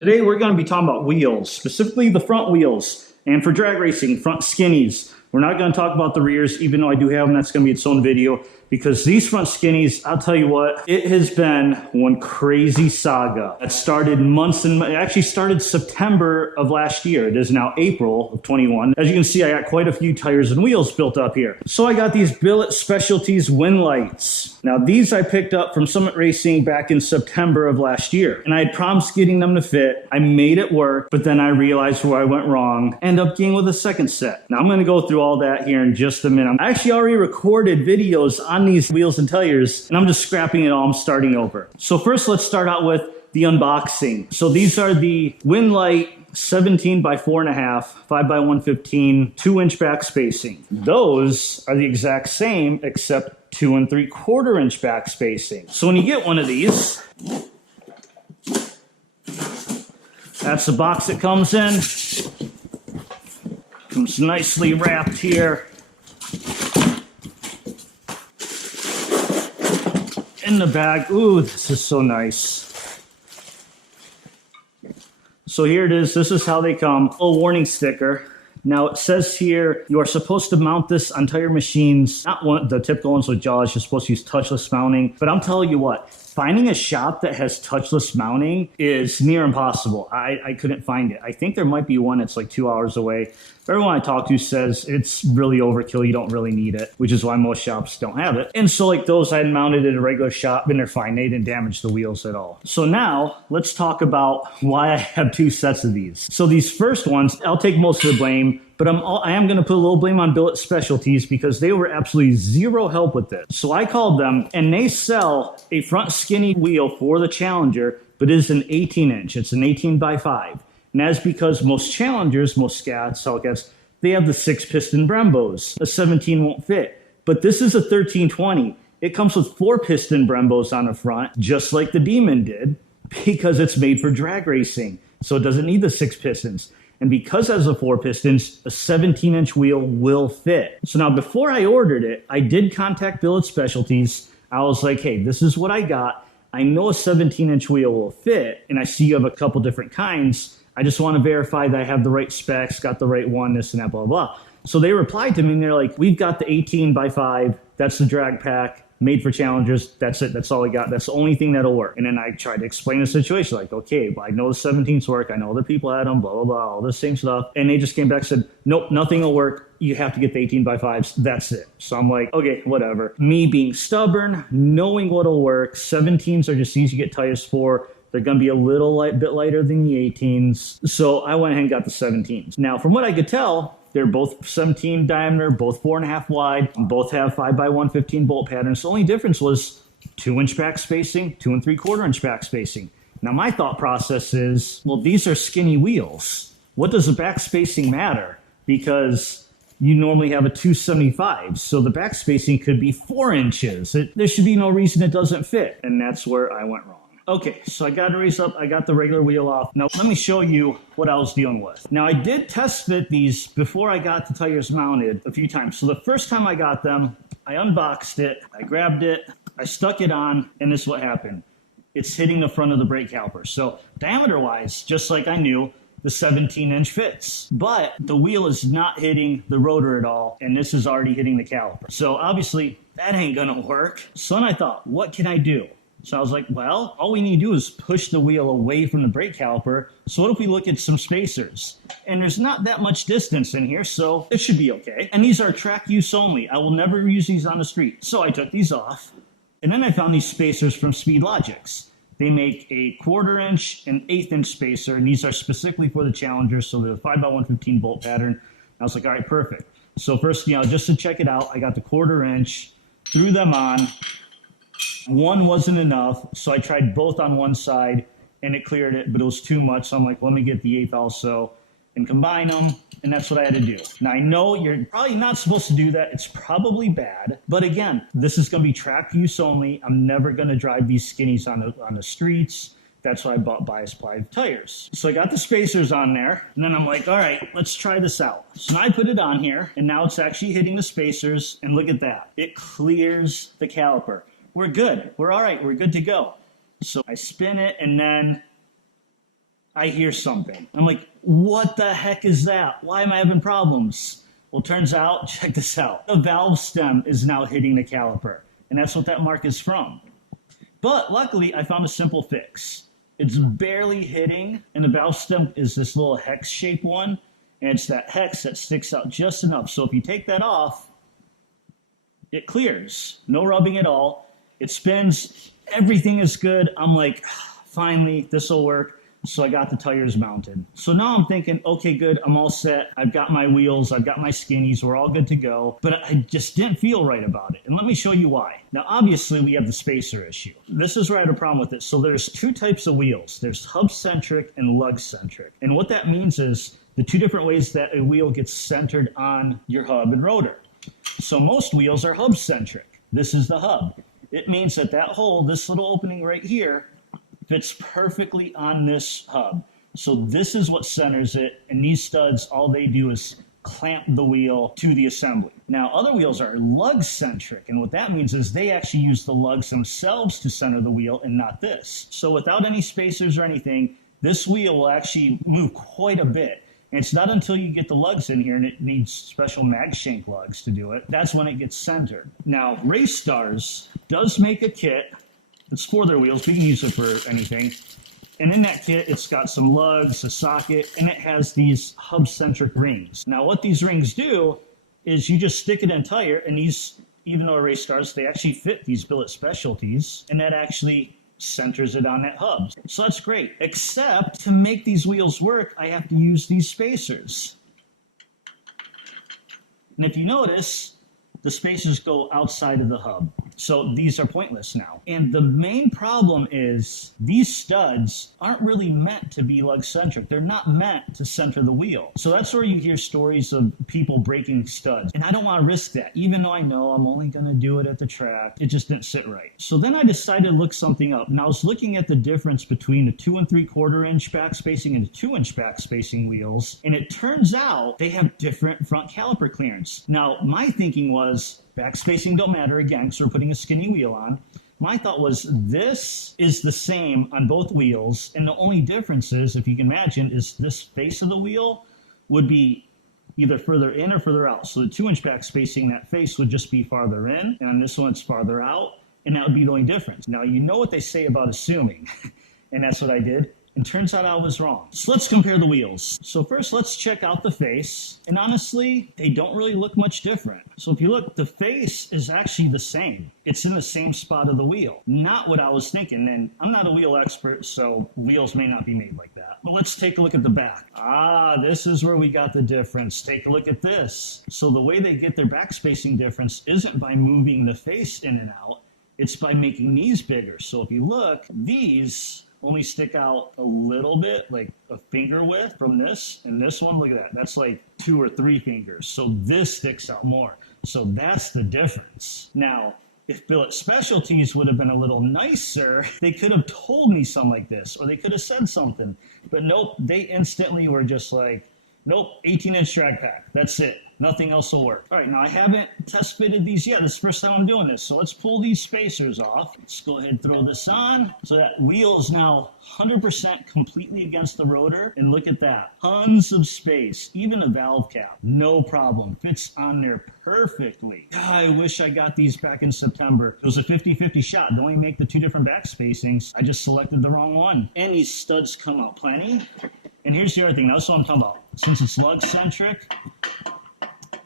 Today we're going to be talking about wheels, specifically the front wheels, and for drag racing, front skinnies. We're not going to talk about the rears, even though I do have them. That's going to be its own video, because these front skinnies, I'll tell you what, it has been one crazy saga. It started months and it actually started September of last year. It is now April of 21. As you can see, I got quite a few tires and wheels built up here. So I got these Billet Specialties Win Lites. Now these I picked up from Summit Racing back in September of last year, and I had promised getting them to fit. I made it work, but then I realized where I went wrong. End up getting with a second set. Now I'm going to go through all that here in just a minute. I actually already recorded videos on these wheels and tires, and I'm just scrapping it all. I'm starting over. So first, let's start out with the unboxing. So these are the Win Lite 17 by 4.5, 5 by 115, 2-inch back spacing. Those are the exact same, except 2 3/4 inch back spacing. So when you get one of these, that's the box it comes in. Comes nicely wrapped here. In the bag. Ooh, this is so nice. So here it is. This is how they come. A little warning sticker. Now it says here you are supposed to mount this on tire machines, not one the typical ones with jaws. You're supposed to use touchless mounting. But I'm telling you what, finding a shop that has touchless mounting is near impossible. I couldn't find it. I think there might be one that's like 2 hours away. Everyone I talk to says it's really overkill. You don't really need it, which is why most shops don't have it. And so like those I had mounted at a regular shop and they're fine. They didn't damage the wheels at all. So now let's talk about why I have two sets of these. So these first ones, I'll take most of the blame, but I am going to put a little blame on Billet Specialties because they were absolutely zero help with this. So I called them, and they sell a front skinny wheel for the Challenger, but it is an 18-inch. It's an 18 by 5. And that's because most Challengers, most Scats, Hellcats, they have the 6-piston Brembos. A 17 won't fit. But this is a 1320. It comes with 4-piston Brembos on the front, just like the Demon did, because it's made for drag racing. So it doesn't need the 6 pistons. And because it has the 4 pistons, a 17-inch wheel will fit. So now before I ordered it, I did contact Billet Specialties. I was like, hey, this is what I got. I know a 17-inch wheel will fit, and I see you have a couple different kinds. I just want to verify that I have the right specs, got the right one, this and that, blah, blah, blah. So they replied to me, and they're like, we've got the 18 by 5. That's the drag pack. Made for Challengers. That's it. That's all we got. That's the only thing that'll work. And then I tried to explain the situation. Like, okay, well, I know the 17s work. I know other people had them, blah, blah, blah, all the same stuff. And they just came back and said, nope, nothing will work. You have to get the 18 by 5s. That's it. So I'm like, okay, whatever. Me being stubborn, knowing what'll work. 17s are just easy to get tires for. They're going to be a little bit lighter than the 18s. So I went ahead and got the 17s. Now, from what I could tell, they're both 17 diameter, both 4.5 wide, both have 5 by 115 bolt patterns. The only difference was 2-inch back spacing, 2 3/4 inch back spacing. Now my thought process is, well, these are skinny wheels. What does the back spacing matter? Because you normally have a 275, so the back spacing could be 4 inches. There should be no reason it doesn't fit, and that's where I went wrong. Okay, so I got to race up. I got the regular wheel off. Now, let me show you what I was dealing with. Now, I did test fit these before I got the tires mounted a few times. So the first time I got them, I unboxed it, I grabbed it, I stuck it on, and this is what happened. It's hitting the front of the brake caliper. So diameter-wise, just like I knew, the 17-inch fits. But the wheel is not hitting the rotor at all, and this is already hitting the caliper. So obviously, that ain't gonna work. So then I thought, what can I do? So I was like, well, all we need to do is push the wheel away from the brake caliper. So what if we look at some spacers? And there's not that much distance in here, so it should be okay. And these are track use only. I will never use these on the street. So I took these off. And then I found these spacers from Speed Logics. They make a 1/4 inch and 1/8 inch spacer, and these are specifically for the Challenger. So they're a 5 by 115 bolt pattern. I was like, all right, perfect. So first, just to check it out, I got the 1/4 inch, threw them on. One wasn't enough, so I tried both on one side, and it cleared it, but it was too much. So I'm like, let me get the 1/8 also and combine them, and that's what I had to do. Now, I know you're probably not supposed to do that. It's probably bad, but again, this is going to be track use only. I'm never going to drive these skinnies on the streets. That's why I bought bi-applied tires. So I got the spacers on there, and then I'm like, all right, let's try this out. So now I put it on here, and now it's actually hitting the spacers, and look at that. It clears the caliper. We're good. We're all right. We're good to go. So I spin it, and then I hear something. I'm like, what the heck is that? Why am I having problems? Well, turns out, check this out. The valve stem is now hitting the caliper, and that's what that mark is from. But luckily, I found a simple fix. It's barely hitting, and the valve stem is this little hex-shaped one, and it's that hex that sticks out just enough. So if you take that off, it clears. No rubbing at all. It spins. Everything is good. I'm like, finally, this will work. So I got the tires mounted. So now I'm thinking, okay, good, I'm all set. I've got my wheels, I've got my Skinnies, we're all good to go. But I just didn't feel right about it. And let me show you why. Now, obviously, we have the spacer issue. This is where I had a problem with it. So there's two types of wheels. There's hub-centric and lug-centric. And what that means is the two different ways that a wheel gets centered on your hub and rotor. So most wheels are hub-centric. This is the hub. It means that that hole, this little opening right here, fits perfectly on this hub. So this is what centers it, and these studs, all they do is clamp the wheel to the assembly. Now, other wheels are lug-centric, and what that means is they actually use the lugs themselves to center the wheel and not this. So without any spacers or anything, this wheel will actually move quite a bit. And it's not until you get the lugs in here, and it needs special mag shank lugs to do it, that's when it gets centered. Now, Race Stars does make a kit. It's for their wheels. We can use it for anything. And in that kit, it's got some lugs, a socket, and it has these hub-centric rings. Now, what these rings do is you just stick it in tire, and these, even though Race Stars, they actually fit these Billet Specialties, and that actually centers it on that hub. So that's great. Except to make these wheels work, I have to use these spacers. And if you notice, the spacers go outside of the hub. So these are pointless now. And the main problem is these studs aren't really meant to be lug-centric. They're not meant to center the wheel. So that's where you hear stories of people breaking studs. And I don't want to risk that, even though I know I'm only going to do it at the track. It just didn't sit right. So then I decided to look something up. And I was looking at the difference between the 2 3/4 inch backspacing and the 2-inch backspacing wheels. And it turns out they have different front caliper clearance. Now, my thinking was, backspacing don't matter again, because we're putting a skinny wheel on. My thought was this is the same on both wheels, and the only difference is, if you can imagine, is this face of the wheel would be either further in or further out. So the 2-inch backspacing, that face would just be farther in, and on this one it's farther out, and that would be the only difference. Now, you know what they say about assuming, and that's what I did. And turns out I was wrong. So let's compare the wheels. So first, let's check out the face. And honestly, they don't really look much different. So if you look, the face is actually the same. It's in the same spot of the wheel. Not what I was thinking. And I'm not a wheel expert, so wheels may not be made like that. But let's take a look at the back. Ah, this is where we got the difference. Take a look at this. So the way they get their backspacing difference isn't by moving the face in and out. It's by making these bigger. So if you look, these only stick out a little bit, like a finger width from this, and this one, look at that, that's like 2 or 3 fingers. So this sticks out more. So that's the difference. Now, if Billet Specialties would have been a little nicer, they could have told me something like this, or they could have said something. But nope, they instantly were just like, nope, 18-inch drag pack, that's it. Nothing else will work. All right, now I haven't test fitted these yet. This is the first time I'm doing this. So let's pull these spacers off. Let's go ahead and throw this on. So that wheel is now 100% completely against the rotor. And look at that. Tons of space. Even a valve cap. No problem. Fits on there perfectly. God, I wish I got these back in September. It was a 50-50 shot. They only make the 2 different back spacings. I just selected the wrong one. And these studs come out plenty. And here's the other thing. That's what I'm talking about. Since it's lug-centric,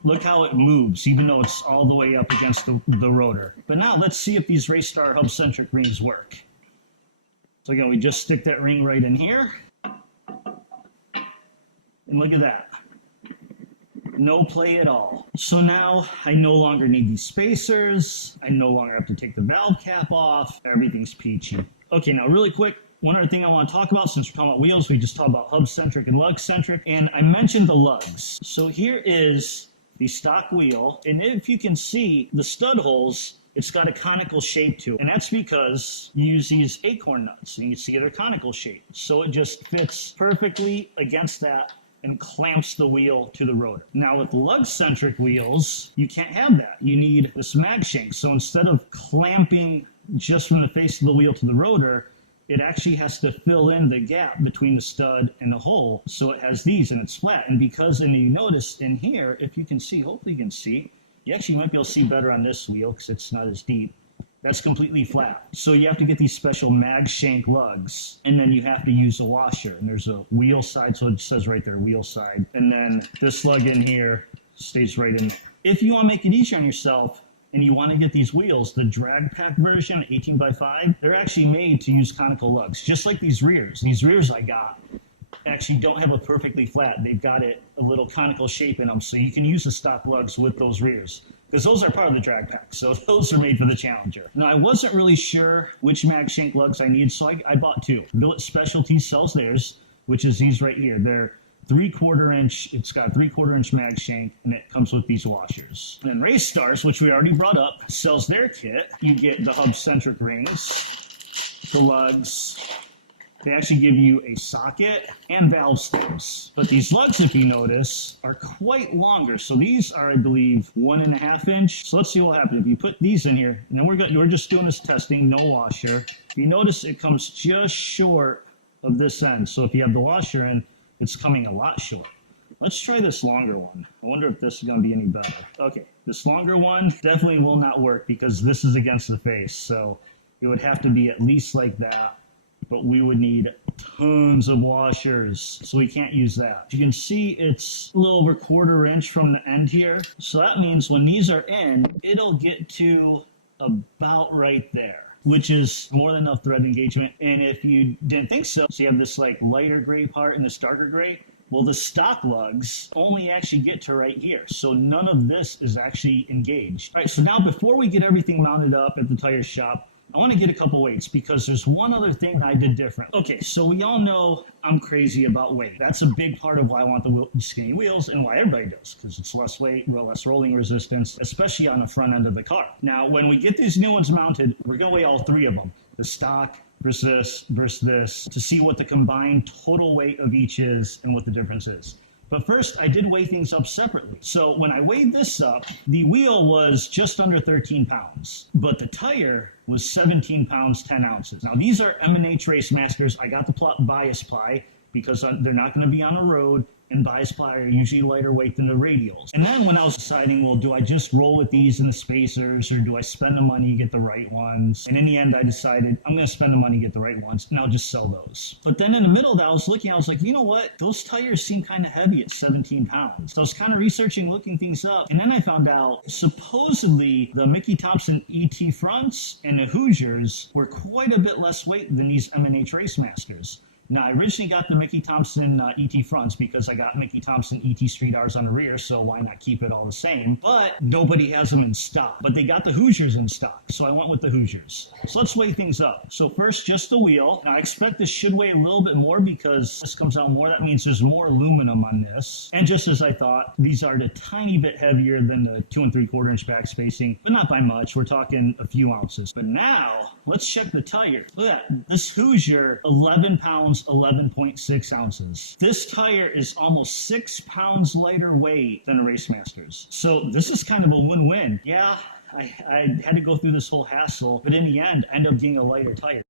look how it moves, even though it's all the way up against the rotor. But now let's see if these Race Star hub-centric rings work. So again, we just stick that ring right in here. And look at that. No play at all. So now I no longer need these spacers. I no longer have to take the valve cap off. Everything's peachy. Okay, now really quick, one other thing I want to talk about, since we're talking about wheels, we just talked about hub-centric and lug-centric, and I mentioned the lugs. So here is the stock wheel, and if you can see the stud holes, it's got a conical shape to it, and that's because you use these acorn nuts, and you see they're conical shaped. So it just fits perfectly against that and clamps the wheel to the rotor. Now with lug-centric wheels, you can't have that. You need this mag shank. So instead of clamping just from the face of the wheel to the rotor, it actually has to fill in the gap between the stud and the hole. So it has these and it's flat. And because, and you notice in here, if you can see, hopefully you can see, you actually might be able to see better on this wheel because it's not as deep. That's completely flat. So you have to get these special mag shank lugs, and then you have to use a washer. And there's a wheel side, so it says right there, wheel side. And then this lug in here stays right in there. If you want to make it easier on yourself, and you want to get these wheels, the drag pack version, 18x5, they're actually made to use conical lugs, just like these rears. These rears I got actually don't have a perfectly flat. They've got it a little conical shape in them, so you can use the stock lugs with those rears, because those are part of the drag pack. So those are made for the Challenger. Now, I wasn't really sure which mag shank lugs I needed, so I bought two. Billet Specialties sells theirs, which is these right here. They're 3/4 inch, it's got 3/4 inch mag shank, and it comes with these washers. And then Race Stars, which we already brought up, sells their kit. You get the hub-centric rings, the lugs. They actually give you a socket and valve stems. But these lugs, if you notice, are quite longer. So these are, I believe, 1.5 inch. So let's see what happens if you put these in here. And then we're just doing this testing, no washer. If you notice, it comes just short of this end. So if you have the washer in, it's coming a lot short. Let's try this longer one. I wonder if this is going to be any better. Okay, this longer one definitely will not work because this is against the face. So it would have to be at least like that. But we would need tons of washers, so we can't use that. You can see it's a little over 1/4 inch from the end here. So that means when these are in, it'll get to about right there, which is more than enough thread engagement. And if you didn't think so, so you have this like lighter gray part and this darker gray. Well, the stock lugs only actually get to right here. So none of this is actually engaged. All right, so now before we get everything mounted up at the tire shop, I want to get a couple weights because there's one other thing I did different. Okay, so we all know I'm crazy about weight. That's a big part of why I want the skinny wheels and why everybody does, because it's less weight, less rolling resistance, especially on the front end of the car. Now, when we get these new ones mounted, we're going to weigh all three of them. The stock versus this to see what the combined total weight of each is and what the difference is. But first, I did weigh things up separately. So when I weighed this up, the wheel was just under 13 pounds, but the tire was 17 pounds, 10 ounces. Now, these are M&H Racemasters. I got the bias ply because they're not going to be on the road, and bias ply are usually lighter weight than the radials. And then when I was deciding, well, do I just roll with these and the spacers, or do I spend the money to get the right ones? And in the end, I decided I'm going to spend the money to get the right ones, and I'll just sell those. But then in the middle of that, I was looking, I was like, you know what? Those tires seem kind of heavy at 17 pounds. So I was kind of researching, looking things up, and then I found out supposedly the Mickey Thompson ET fronts and the Hoosiers were quite a bit less weight than these M&H Racemasters. Now, I originally got the Mickey Thompson ET fronts because I got Mickey Thompson ET Street R's on the rear, so why not keep it all the same? But nobody has them in stock. But they got the Hoosiers in stock, so I went with the Hoosiers. So let's weigh things up. So first, just the wheel. Now, I expect this should weigh a little bit more because this comes out more. That means there's more aluminum on this. And just as I thought, these are a tiny bit heavier than the 2 3/4 inch backspacing, but not by much. We're talking a few ounces. But now, let's check the tire. Look at that. This Hoosier, 11 pounds, 11.6 ounces. This tire is almost 6 pounds lighter weight than Racemasters. So this is kind of a win-win. Yeah, I had to go through this whole hassle, but in the end, I ended up getting a lighter tire.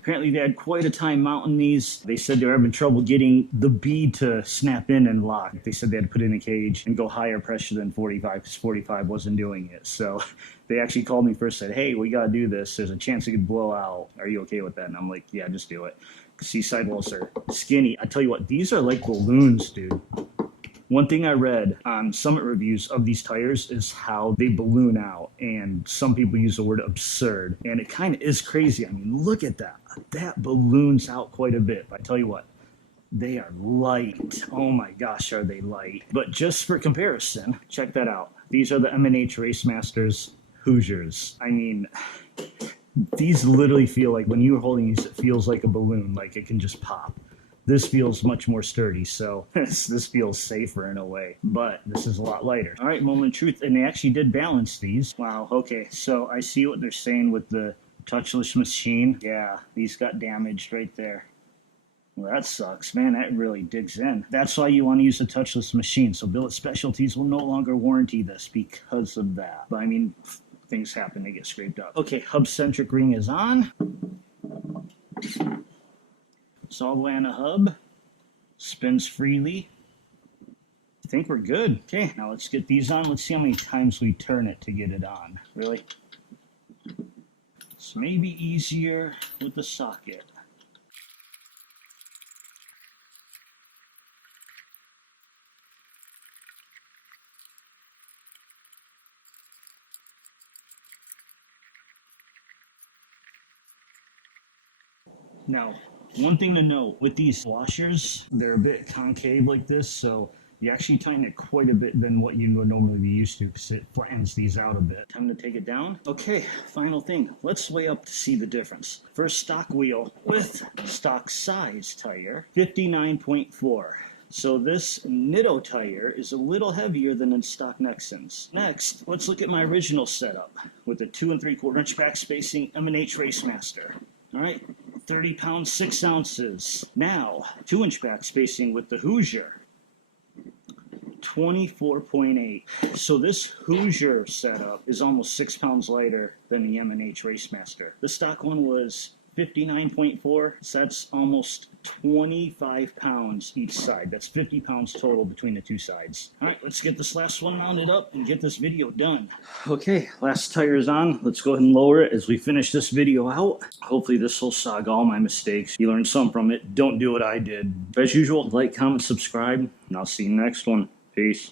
Apparently they had quite a time mounting these. They said they were having trouble getting the bead to snap in and lock. They said they had to put it in a cage and go higher pressure than 45 because 45 wasn't doing it. So they actually called me first and said, hey, we got to do this. There's a chance it could blow out. Are you okay with that? And I'm like, yeah, just do it. See, sidewalls are skinny. I tell you what, these are like balloons, dude. One thing I read on Summit reviews of these tires is how they balloon out, and some people use the word absurd, and it kind of is crazy. I mean, look at that. That balloons out quite a bit. But I tell you what, they are light. Oh my gosh, are they light. But just for comparison, check that out. These are the M&H Racemasters Hoosiers. I mean, these literally feel like, when you're holding these, it feels like a balloon, like it can just pop. This feels much more sturdy, so this feels safer in a way, but this is a lot lighter. All right, moment of truth, and they actually did balance these. Wow, okay, so I see what they're saying with the touchless machine. Yeah, these got damaged right there. Well, that sucks, man. That really digs in. That's why you want to use a touchless machine. So Billet Specialties will no longer warranty this because of that. But I mean, things happen, they get scraped up. Okay, hub-centric ring is on. It's all the way on the hub. Spins freely. I think we're good. Okay, now let's get these on. Let's see how many times we turn it to get it on. Really? It's maybe easier with the socket. Now, one thing to note, with these washers, they're a bit concave like this, so you actually tighten it quite a bit than what you would normally be used to because it flattens these out a bit. Time to take it down. Okay, final thing. Let's weigh up to see the difference. First stock wheel with stock size tire, 59.4. So this Nitto tire is a little heavier than in stock Nexans. Next, let's look at my original setup with a 2 3/4 inch backspacing M&H Racemaster. All right, 30 pounds, 6 ounces. Now, 2-inch backspacing with the Hoosier, 24.8. So this Hoosier setup is almost 6 pounds lighter than the M&H Racemaster. The stock one was 59.4, so that's almost 25 pounds each side. That's 50 pounds total between the two sides. All right, let's get this last one mounted up and get this video done. Okay, last tire is on. Let's go ahead and lower it as we finish this video out. Hopefully this will saga all my mistakes. You learned some from it. Don't do what I did. As usual, like, comment, subscribe, and I'll see you next one. Peace.